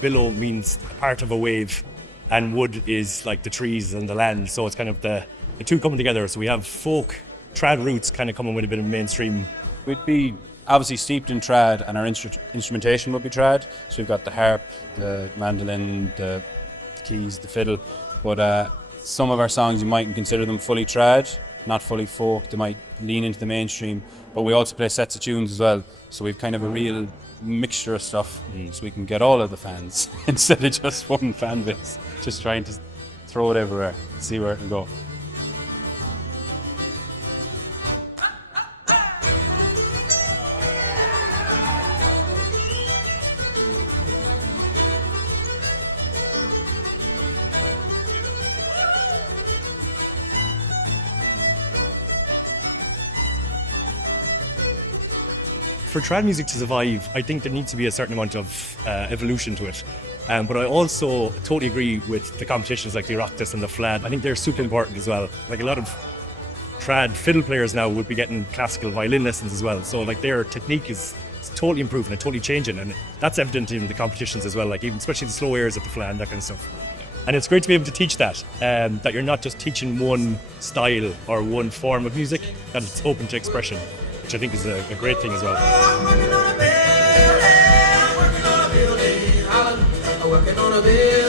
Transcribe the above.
billow means part of a wave, and wood is like the trees and the land. So it's kind of the two coming together. So we have folk trad roots kind of coming with a bit of mainstream. We'd be obviously steeped in trad, and our instrumentation would be trad. So we've got the harp, the mandolin, the keys, the fiddle. But some of our songs, you mightn't consider them fully trad, not fully folk. They might lean into the mainstream. But we also play sets of tunes as well. So we've kind of a real mixture of stuff, so we can get all of the fans instead of just one fan base. Just trying to throw it everywhere, see where it can go. For trad music to survive, I think there needs to be a certain amount of evolution to it. But I also totally agree with the competitions like the Oireachtas and the Fleadh. I think they're super important as well. Like a lot of trad fiddle players now would be getting classical violin lessons as well. So like their technique is totally improving and totally changing, and that's evident in the competitions as well. Like even especially the slow airs at the Fleadh and that kind of stuff. And it's great to be able to teach that you're not just teaching one style or one form of music, that it's open to expression, which I think is a great thing as well. Working on a building,